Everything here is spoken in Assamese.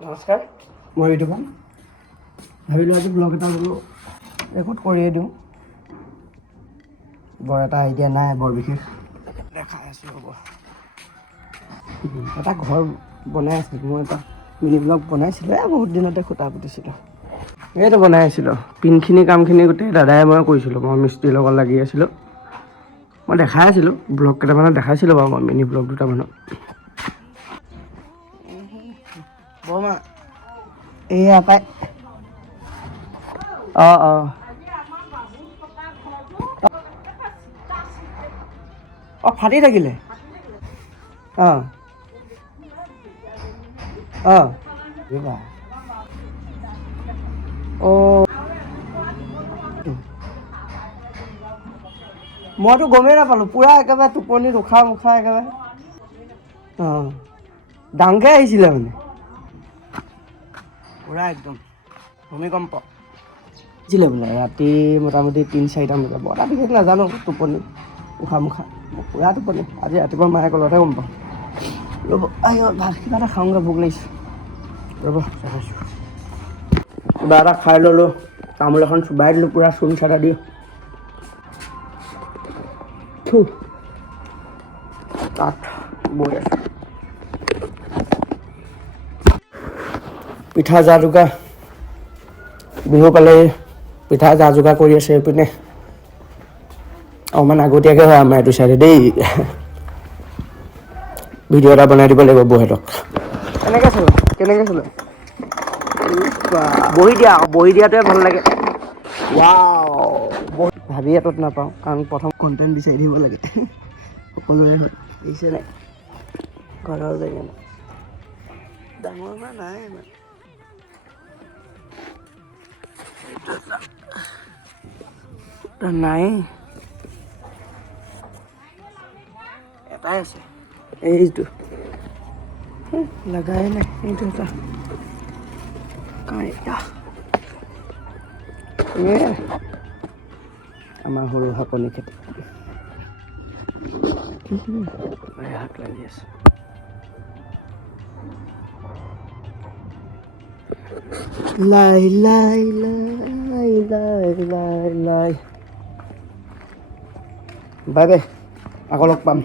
নমস্কাৰ, মই ঋতুপন। ভাবিলোঁ আজি ব্লগ এটা বোলো ৰেকৰ্ড কৰিয়ে দিওঁ। বৰ এটা আইডিয়া নাই, বৰ বিশেষ দেখাই আছোঁ হ'ব। এটা ঘৰ বনাই আছিলোঁ, মই এটা মিনি ব্লগ বনাইছিলোঁ বহুত দিনতে খুটা পুতিছিলোঁ। এইটো বনাই আছিলোঁ, পিনখিনি কামখিনি গোটেই দাদাই মই কৰিছিলোঁ। মই মিস্ত্ৰীৰ লগত লাগি আছিলোঁ। মই দেখাই আছিলোঁ, ব্লগ কেইটামানত দেখাইছিলোঁ বাৰু মই মিনি ব্লগ দুটামানত। বৰমা এয়া পাই অঁ ফাটি থাকিলে অঁ অঁ মইতো গমেই নাপালোঁ, পূৰা একেবাৰে টোপনিত উশাহ মুখা একেবাৰে ডাঙৰকৈ আহিছিলে মানে পূৰা একদম ভূমিকম্প ছিলে বোলে ৰাতি মোটামুটি 3-4টা বজাত। বৰ এটা বিশেষ নাজানো, টোপনি উশাহ মুখা পূৰা টোপনি। আজি ৰাতিপুৱা মায়ে ক'লতহে গম পাওঁ। ৰ'ব ভাত কিবা এটা খাওঁগৈ, ভোক লাগিছে। ৰ'ব চাইছোঁ, কিবা এটা খাই ল'লোঁ, তামোল এখন চুবাই দিলোঁ পূৰা চূণ চাটা দি। তাত বৈ আছোঁ, পিঠা যা যোগাৰ, বিহু পালেহি। পিঠা যা যোগাৰ কৰি আছে এইপিনে। অকণমান আগতীয়াকৈ হয় আমাৰ এইটো চাইডে দেই। ভিডিঅ' এটা বনাই দিব লাগিব বৌহঁতক। কেনেকৈ চলে বহি দিয়া, বহি দিয়াটোৱে ভাল লাগে। ভাবি এটাত নাপাওঁ, কাৰণ প্ৰথম কণ্টেণ্ট বিচাৰি দিব লাগে সকলোৰে হয়। দেখিছে নাই ঘৰৰ জেগা নাই, ডাঙৰ বা নাই ইমান। নাই এটাই আছে, এইটো লগাই নাই। এইটো এটা আমাৰ সৰু শাকনি খেতি শাক লাগি আছে। লাই লাই লাই লাই লাই লাই বাই বাই, আকৌ লগ পাম।